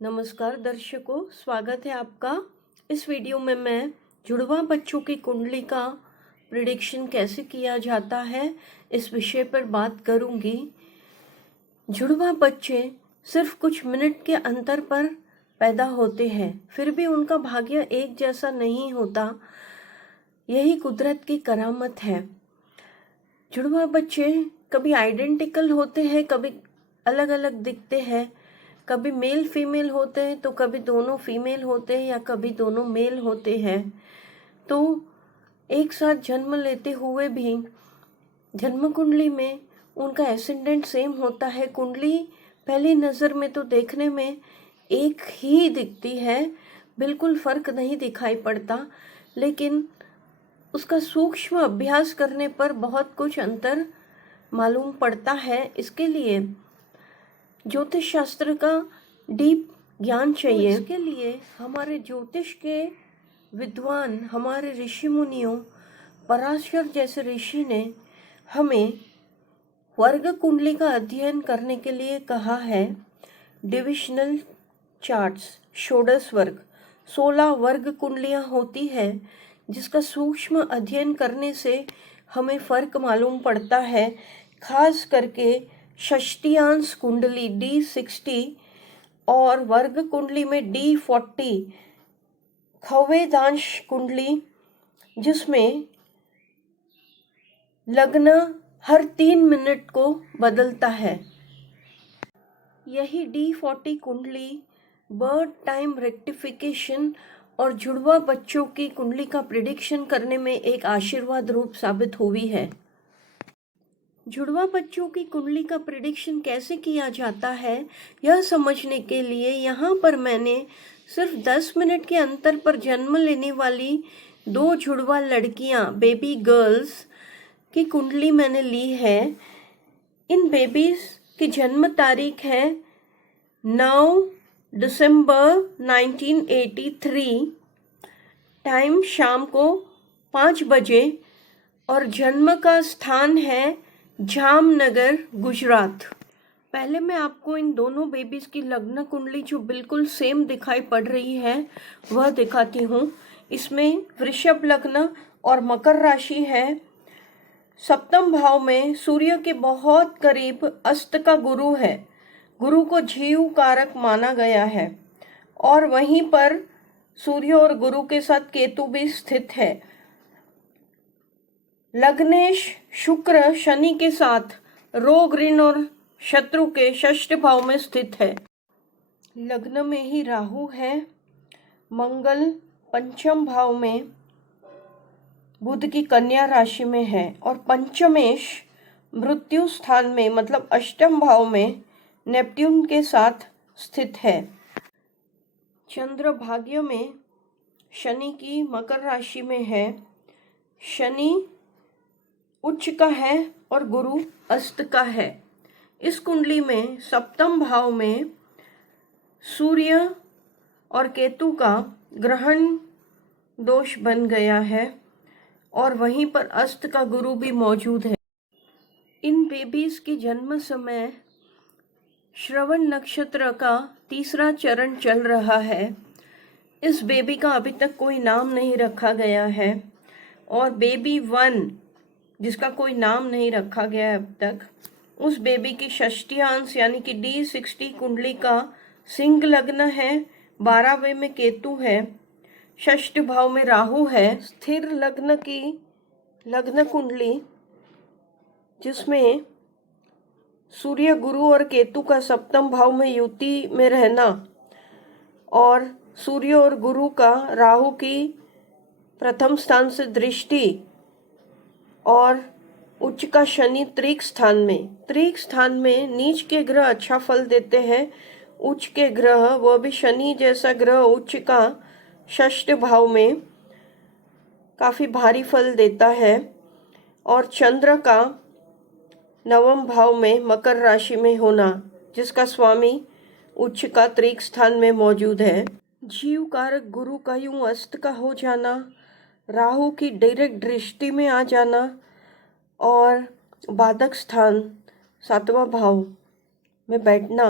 नमस्कार दर्शकों, स्वागत है आपका। इस वीडियो में मैं जुड़वा बच्चों की कुंडली का प्रिडिक्शन कैसे किया जाता है इस विषय पर बात करूंगी। जुड़वा बच्चे सिर्फ कुछ मिनट के अंतर पर पैदा होते हैं, फिर भी उनका भाग्य एक जैसा नहीं होता। यही कुदरत की करामत है। जुड़वा बच्चे कभी आइडेंटिकल होते हैं, कभी अलग अलग दिखते हैं। कभी मेल फीमेल होते हैं तो कभी दोनों फीमेल होते हैं या कभी दोनों मेल होते हैं। तो एक साथ जन्म लेते हुए भी जन्म कुंडली में उनका एसेंडेंट सेम होता है। कुंडली पहली नज़र में तो देखने में एक ही दिखती है, बिल्कुल फर्क नहीं दिखाई पड़ता, लेकिन उसका सूक्ष्म अभ्यास करने पर बहुत कुछ अंतर मालूम पड़ता है। इसके लिए ज्योतिष शास्त्र का डीप ज्ञान चाहिए। तो इसके लिए हमारे ज्योतिष के विद्वान, हमारे ऋषि मुनियों, पराशर जैसे ऋषि ने हमें वर्ग कुंडली का अध्ययन करने के लिए कहा है। डिविजनल चार्ट्स, षोडश वर्ग, 16 वर्ग कुंडलियां होती है, जिसका सूक्ष्म अध्ययन करने से हमें फर्क मालूम पड़ता है। खास करके षष्टियांश कुंडली D60 और वर्ग कुंडली में D40, खवेदांश कुंडली जिसमें लग्न हर 3 मिनट को बदलता है। यही D40 कुंडली बर्थ टाइम रेक्टिफिकेशन और जुड़वा बच्चों की कुंडली का प्रिडिक्शन करने में एक आशीर्वाद रूप साबित हुई है। जुड़वा बच्चों की कुंडली का प्रिडिक्शन कैसे किया जाता है, यह समझने के लिए यहाँ पर मैंने सिर्फ 10 मिनट के अंतर पर जन्म लेने वाली 2 जुड़वा लड़कियाँ, बेबी गर्ल्स की कुंडली मैंने ली है। इन बेबीज की जन्म तारीख है 9 दिसंबर 1983, टाइम शाम को 5 बजे और जन्म का स्थान है जामनगर, गुजरात। पहले मैं आपको इन दोनों बेबीज की लग्न कुंडली जो बिल्कुल सेम दिखाई पड़ रही है वह दिखाती हूँ। इसमें वृषभ लग्न और मकर राशि है। सप्तम भाव में सूर्य के बहुत करीब अस्त का गुरु है। गुरु को जीव कारक माना गया है और वहीं पर सूर्य और गुरु के साथ केतु भी स्थित है। लग्नेश शुक्र शनि के साथ रोग, ऋण और शत्रु के षष्ठ भाव में स्थित है। लग्न में ही राहु है। मंगल पंचम भाव में बुध की कन्या राशि में है और पंचमेश मृत्यु स्थान में मतलब अष्टम भाव में नेपट्यून के साथ स्थित है। चंद्र भाग्य में शनि की मकर राशि में है। शनि उच्च का है और गुरु अस्त का है। इस कुंडली में सप्तम भाव में सूर्य और केतु का ग्रहण दोष बन गया है और वहीं पर अस्त का गुरु भी मौजूद है। इन बेबीज की जन्म समय श्रवण नक्षत्र का 3रा चरण चल रहा है। इस बेबी का अभी तक कोई नाम नहीं रखा गया है और बेबी 1 जिसका कोई नाम नहीं रखा गया है अब तक, उस बेबी की षष्टियांश यानी कि D60 कुंडली का सिंह लग्न है। 12वें में केतु है। षष्ठ भाव में राहु है। स्थिर लग्न की लग्न कुंडली जिसमें सूर्य, गुरु और केतु का सप्तम भाव में युति में रहना और सूर्य और गुरु का राहु की प्रथम स्थान से दृष्टि और उच्च का शनि त्रिक स्थान में। त्रिक स्थान में नीच के ग्रह अच्छा फल देते हैं। उच्च के ग्रह, वह भी शनि जैसा ग्रह उच्च का षष्ठ भाव में काफी भारी फल देता है और चंद्र का 9वें भाव में मकर राशि में होना, जिसका स्वामी उच्च का त्रिक स्थान में मौजूद है। जीव कारक गुरु का यूं अस्त का हो जाना, राहु की डायरेक्ट दृष्टि में आ जाना और बाधक स्थान 7वां भाव में बैठना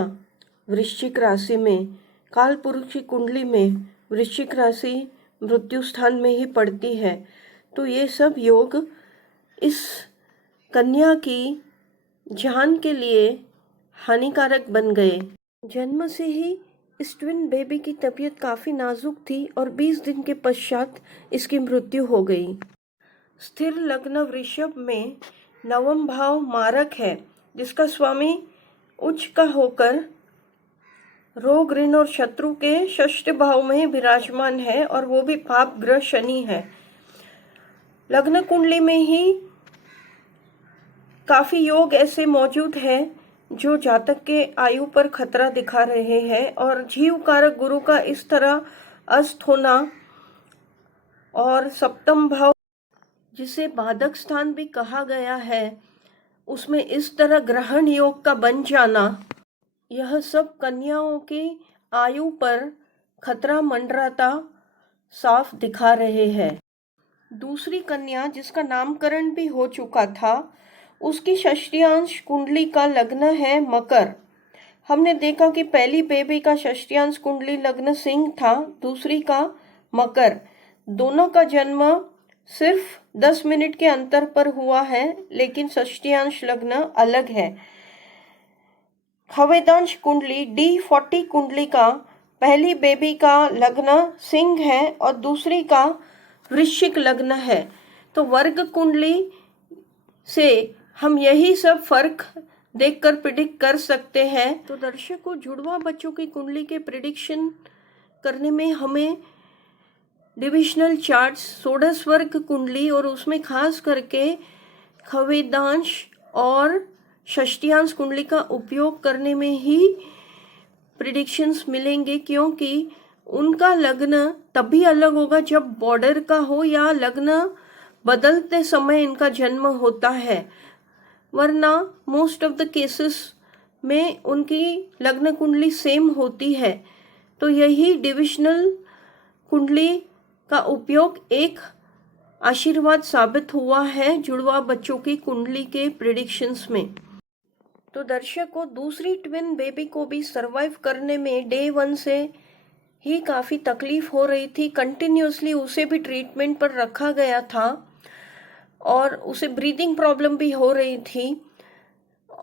वृश्चिक राशि में काल पुरुष की कुंडली में वृश्चिक राशि मृत्यु स्थान में ही पड़ती है, तो ये सब योग इस कन्या की जान के लिए हानिकारक बन गए। जन्म से ही इस ट्विन बेबी की तबीयत काफ़ी नाजुक थी और 20 दिन के पश्चात इसकी मृत्यु हो गई। स्थिर लग्न वृषभ में नवम भाव मारक है, जिसका स्वामी उच्च का होकर रोग ऋण और शत्रु के षष्ठ भाव में विराजमान है और वो भी पाप ग्रह शनि है। लग्न कुंडली में ही काफ़ी योग ऐसे मौजूद हैं जो जातक के आयु पर खतरा दिखा रहे हैं, और जीव कारक गुरु का इस तरह अस्त होना और सप्तम भाव जिसे बाधक स्थान भी कहा गया है उसमें इस तरह ग्रहण योग का बन जाना, यह सब कन्याओं की आयु पर खतरा मंडराता साफ दिखा रहे हैं। दूसरी कन्या जिसका नामकरण भी हो चुका था, उसकी षष्ठ्यांश कुंडली का लग्न है मकर। हमने देखा कि पहली बेबी का षष्ठ्यांश कुंडली लग्न सिंह था, दूसरी का मकर। दोनों का जन्म सिर्फ 10 मिनट के अंतर पर हुआ है, लेकिन षष्ठ्यांश लग्न अलग है। खवेदांश कुंडली D40 कुंडली का पहली बेबी का लग्न सिंह है और दूसरी का वृश्चिक लग्न है। तो वर्ग कुंडली से हम यही सब फर्क देखकर प्रिडिक्ट कर सकते हैं। तो दर्शकों, जुड़वा बच्चों की कुंडली के प्रिडिक्शन करने में हमें डिविजनल चार्ट्स, षोडश वर्ग कुंडली और उसमें खास करके खवेदांश और षष्ठ्यांश कुंडली का उपयोग करने में ही प्रिडिक्शंस मिलेंगे, क्योंकि उनका लग्न तभी अलग होगा जब बॉर्डर का हो या लग्न बदलते समय इनका जन्म होता है, वरना मोस्ट ऑफ द केसेस में उनकी लग्न कुंडली सेम होती है। तो यही डिविजनल कुंडली का उपयोग एक आशीर्वाद साबित हुआ है जुड़वा बच्चों की कुंडली के प्रिडिक्शंस में। तो दर्शकों, दूसरी ट्विन बेबी को भी सरवाइव करने में डे 1 से ही काफ़ी तकलीफ हो रही थी। कंटिन्यूसली उसे भी ट्रीटमेंट पर रखा गया था और उसे ब्रीदिंग प्रॉब्लम भी हो रही थी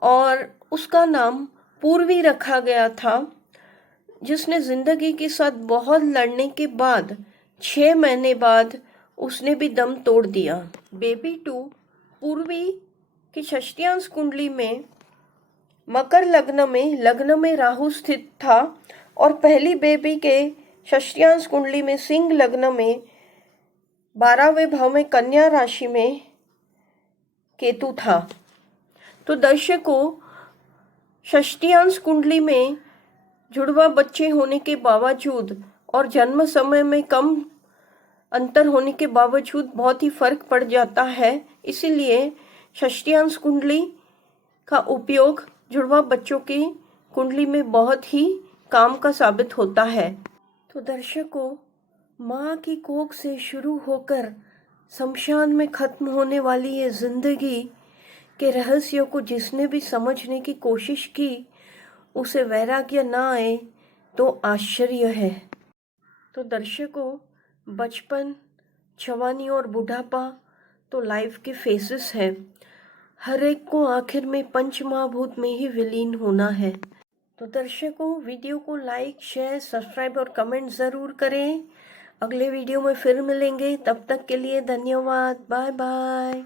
और उसका नाम पूर्वी रखा गया था, जिसने ज़िंदगी के साथ बहुत लड़ने के बाद 6 महीने बाद उसने भी दम तोड़ दिया। बेबी 2 पूर्वी की षष्ठ्यांश कुंडली में मकर लग्न में राहु स्थित था और पहली बेबी के षष्ठ्यांश कुंडली में सिंह लग्न में 12वें भाव में कन्या राशि में केतु था। तो दर्शकों, षष्ठ्यांश कुंडली में जुड़वा बच्चे होने के बावजूद और जन्म समय में कम अंतर होने के बावजूद बहुत ही फर्क पड़ जाता है। इसीलिए षष्ठ्यांश कुंडली का उपयोग जुड़वा बच्चों की कुंडली में बहुत ही काम का साबित होता है। तो दर्शकों, माँ की कोख से शुरू होकर शमशान में खत्म होने वाली ये जिंदगी के रहस्यों को जिसने भी समझने की कोशिश की, उसे वैराग्य ना आए तो आश्चर्य है। तो दर्शकों, बचपन, जवानी और बुढ़ापा तो लाइफ के फेसेस है। हर एक को आखिर में पंचमहाभूत में ही विलीन होना है। तो दर्शकों, वीडियो को लाइक, शेयर, सब्सक्राइब और कमेंट ज़रूर करें। अगले वीडियो में फिर मिलेंगे, तब तक के लिए धन्यवाद। Bye bye.